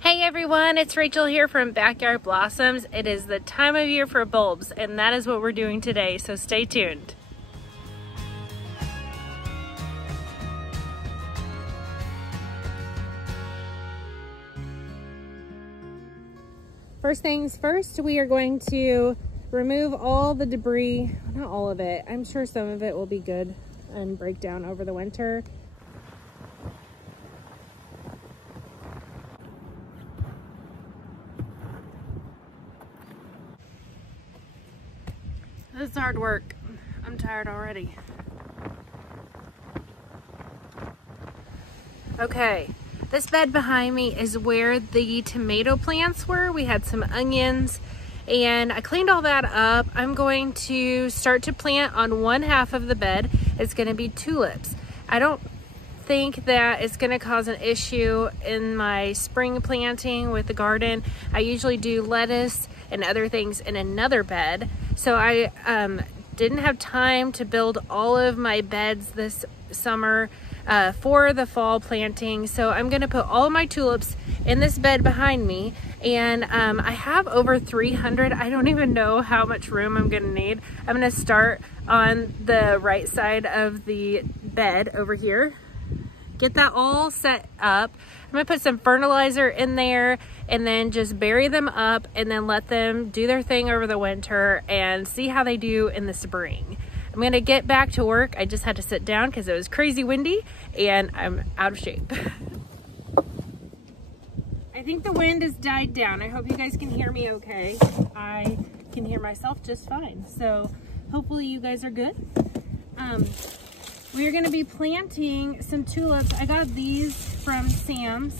Hey everyone, it's Rachel here from Backyard Blossoms. It is the time of year for bulbs, and that is what we're doing today, so stay tuned. First things first, we are going to remove all the debris. Not all of it. I'm sure some of it will be good and break down over the winter. This is hard work. I'm tired already. Okay, this bed behind me is where the tomato plants were. We had some onions and I cleaned all that up. I'm going to start to plant on one half of the bed. It's going to be tulips. I don't think that it's going to cause an issue in my spring planting with the garden. I usually do lettuce and other things in another bed. So I didn't have time to build all of my beds this summer for the fall planting. So I'm gonna put all of my tulips in this bed behind me. And I have over 300. I don't even know how much room I'm gonna need. I'm gonna start on the right side of the bed over here. Get that all set up. I'm gonna put some fertilizer in there and then just bury them up and then let them do their thing over the winter and see how they do in the spring. I'm gonna get back to work. I just had to sit down because it was crazy windy and I'm out of shape. I think the wind has died down. I hope you guys can hear me okay. I can hear myself just fine. So hopefully you guys are good. We are going to be planting some tulips. I got these from Sam's.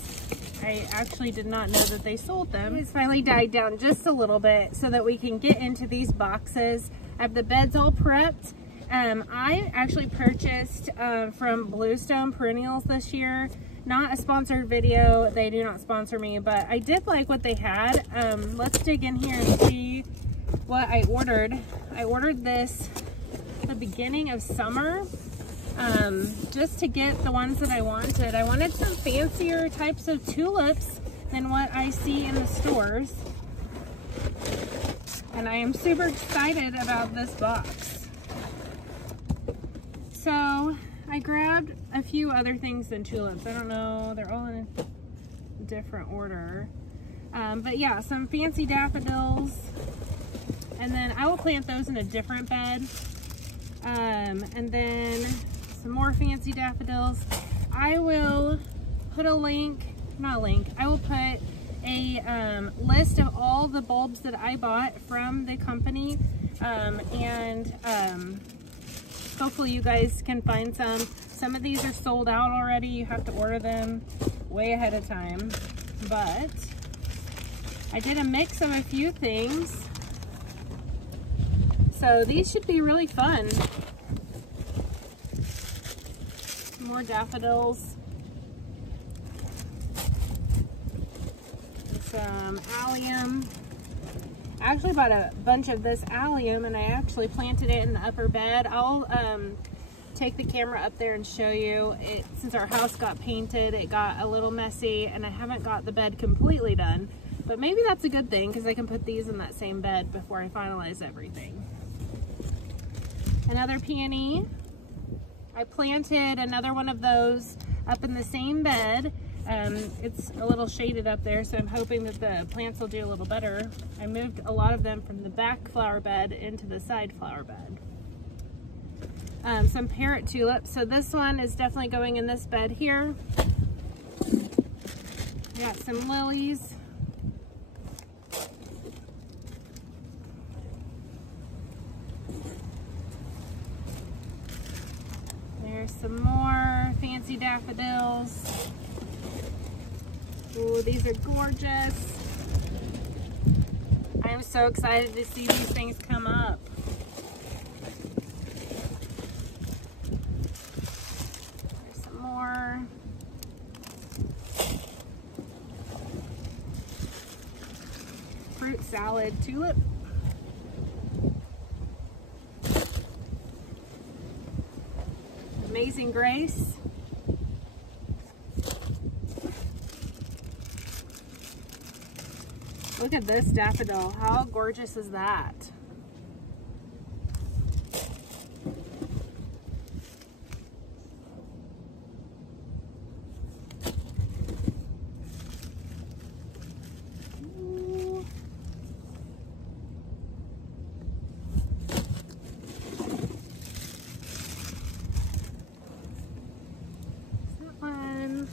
I actually did not know that they sold them. It's finally died down just a little bit so that we can get into these boxes. I have the beds all prepped. I actually purchased from Bluestone Perennials this year. Not a sponsored video. They do not sponsor me, but I did like what they had. Let's dig in here and see what I ordered. I ordered this at the beginning of summer. Just to get the ones that I wanted. I wanted some fancier types of tulips than what I see in the stores. And I am super excited about this box. So I grabbed a few other things than tulips. I don't know, they're all in a different order. But yeah, some fancy daffodils. And then I will plant those in a different bed. And then some more fancy daffodils. I will put a link, not a link, I will put a list of all the bulbs that I bought from the company. Hopefully you guys can find some. Some of these are sold out already. You have to order them way ahead of time. But I did a mix of a few things. So these should be really fun. More daffodils. Some allium. I actually bought a bunch of this allium and I actually planted it in the upper bed. I'll take the camera up there and show you. Since our house got painted, it got a little messy and I haven't got the bed completely done. But maybe that's a good thing because I can put these in that same bed before I finalize everything. Another peony. I planted another one of those up in the same bed. It's a little shaded up there, so I'm hoping that the plants will do a little better. I moved a lot of them from the back flower bed into the side flower bed. Some parrot tulips. So this one is definitely going in this bed here. Got some lilies. There's some more fancy daffodils. Ooh, these are gorgeous. I am so excited to see these things come up. There's some more. Fruit salad tulip. Amazing Grace. Look at this daffodil. How gorgeous is that? Ooh. That one.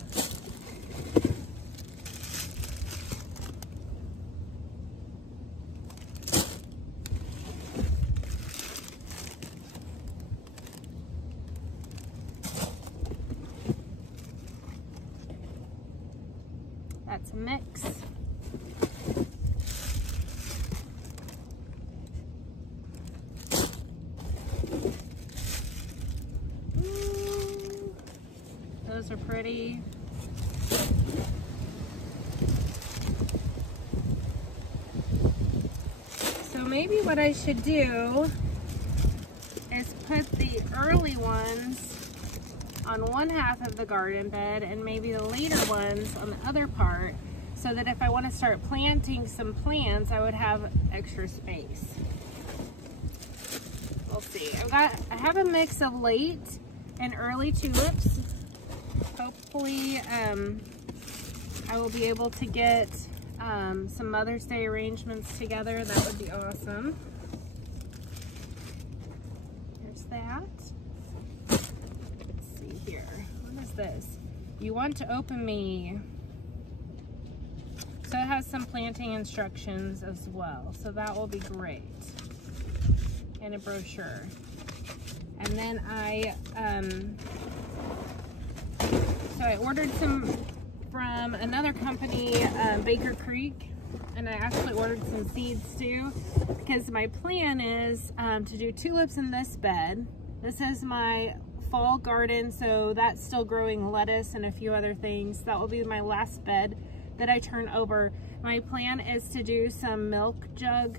That's a mix. Ooh, those are pretty. So maybe what I should do is put the early ones on one half of the garden bed and maybe the later ones on the other part, so that if I want to start planting some plants, I would have extra space. We'll see. I have a mix of late and early tulips. Hopefully I will be able to get some Mother's Day arrangements together. That would be awesome. There's that. This. You want to open me. So it has some planting instructions as well. So that will be great. And a brochure. And then so I ordered some from another company, Baker Creek. And I actually ordered some seeds too, because my plan is to do tulips in this bed. This is my fall garden, so that's still growing lettuce and a few other things. That will be my last bed that I turn over. My plan is to do some milk jug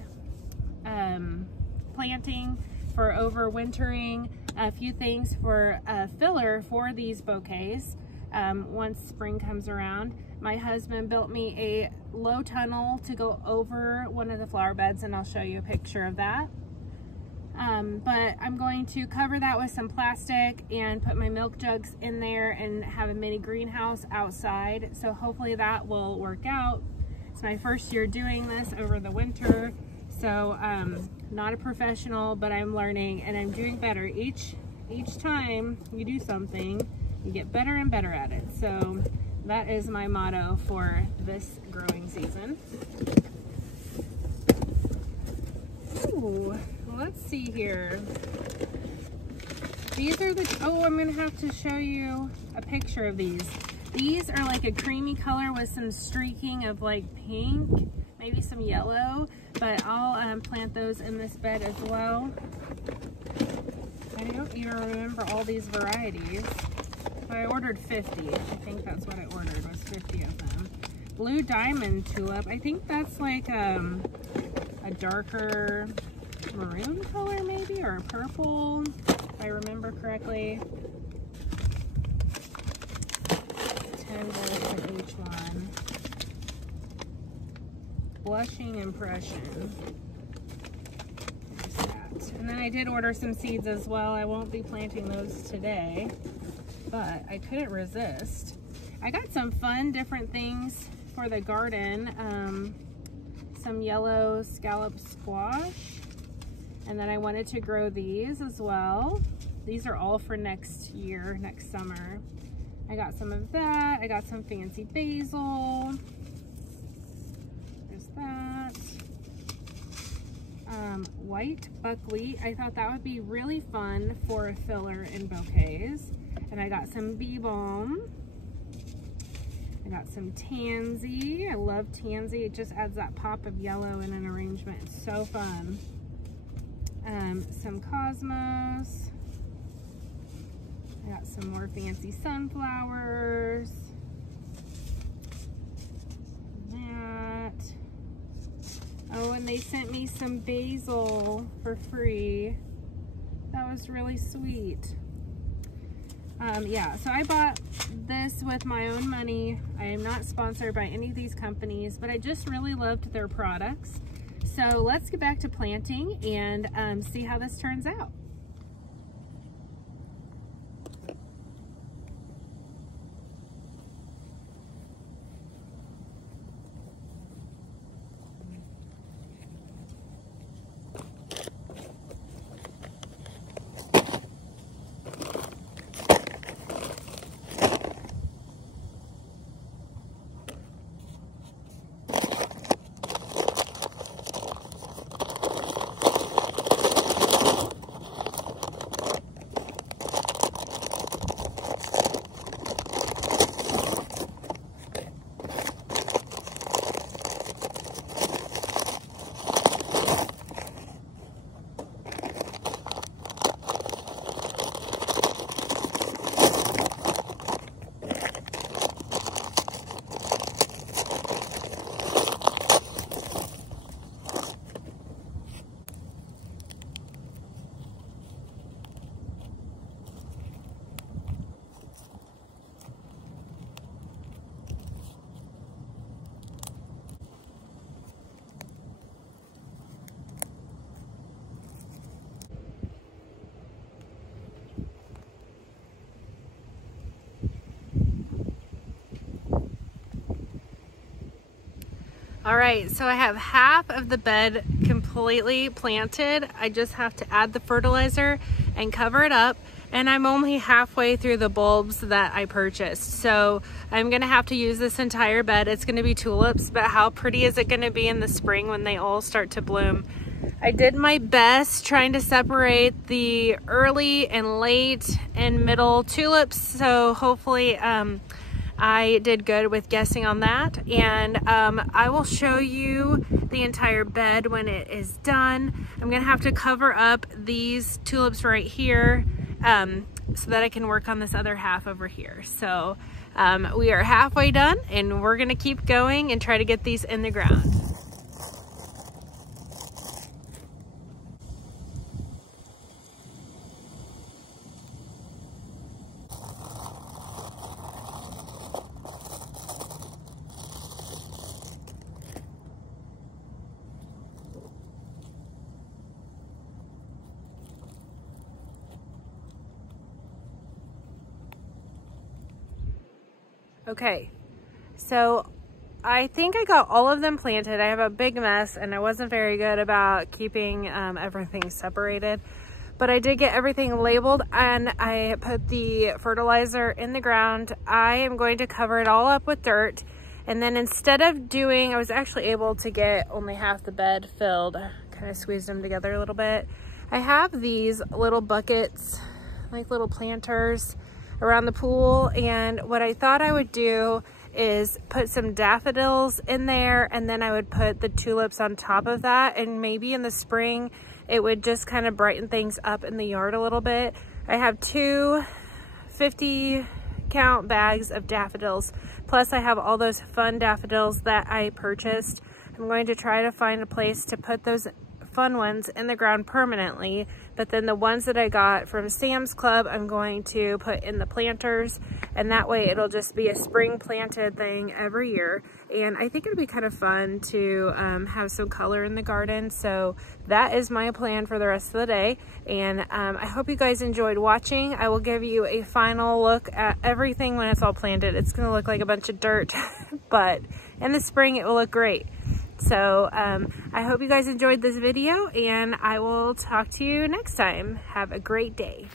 planting for overwintering, a few things for filler for these bouquets once spring comes around. My husband built me a low tunnel to go over one of the flower beds, and I'll show you a picture of that. But I'm going to cover that with some plastic and put my milk jugs in there and have a mini greenhouse outside. So hopefully that will work out. It's my first year doing this over the winter. So not a professional, but I'm learning and I'm doing better. Each time you do something, you get better and better at it. So that is my motto for this growing season. Ooh. Let's see here. These are the, oh, I'm gonna have to show you a picture of these. These are like a creamy color with some streaking of like pink, maybe some yellow, but I'll plant those in this bed as well. I don't even remember all these varieties. I ordered 50. I think that's what I ordered, was 50 of them. Blue diamond tulip. I think that's like a darker maroon color maybe, or a purple, if I remember correctly. 10 volts in each one. Blushing impression. There's that. And then I did order some seeds as well. I won't be planting those today, but I couldn't resist. I got some fun different things for the garden. Some yellow scallop squash. And then I wanted to grow these as well. These are all for next year, next summer. I got some of that. I got some fancy basil. There's that. White buckwheat. I thought that would be really fun for a filler in bouquets. And I got some bee balm. I got some tansy. I love tansy. It just adds that pop of yellow in an arrangement. It's so fun. Some cosmos. I got some more fancy sunflowers. That. Oh, and they sent me some basil for free. That was really sweet. Yeah, so I bought this with my own money. I am not sponsored by any of these companies, but I just really loved their products. So let's get back to planting and see how this turns out. All right, so I have half of the bed completely planted. I just have to add the fertilizer and cover it up. And I'm only halfway through the bulbs that I purchased. So I'm gonna have to use this entire bed. It's gonna be tulips, but how pretty is it gonna be in the spring when they all start to bloom? I did my best trying to separate the early and late and middle tulips. So hopefully, I did good with guessing on that, and I will show you the entire bed when it is done. I'm gonna have to cover up these tulips right here so that I can work on this other half over here. So we are halfway done, and we're gonna keep going and try to get these in the ground. Okay, so I think I got all of them planted. I have a big mess and I wasn't very good about keeping everything separated, but I did get everything labeled and I put the fertilizer in the ground. I am going to cover it all up with dirt, and then instead of doing, I was actually able to get only half the bed filled. I kind of squeezed them together a little bit. I have these little buckets, like little planters around the pool, and what I thought I would do is put some daffodils in there, and then I would put the tulips on top of that, and maybe in the spring it would just kind of brighten things up in the yard a little bit. I have two 50 count bags of daffodils, plus I have all those fun daffodils that I purchased. I'm going to try to find a place to put those fun ones in the ground permanently, but then the ones that I got from Sam's Club I'm going to put in the planters, and that way it'll just be a spring planted thing every year. And I think it'll be kind of fun to have some color in the garden. So that is my plan for the rest of the day, and I hope you guys enjoyed watching. I will give you a final look at everything when it's all planted. It's gonna look like a bunch of dirt but in the spring it will look great. So I hope you guys enjoyed this video, and I will talk to you next time. Have a great day.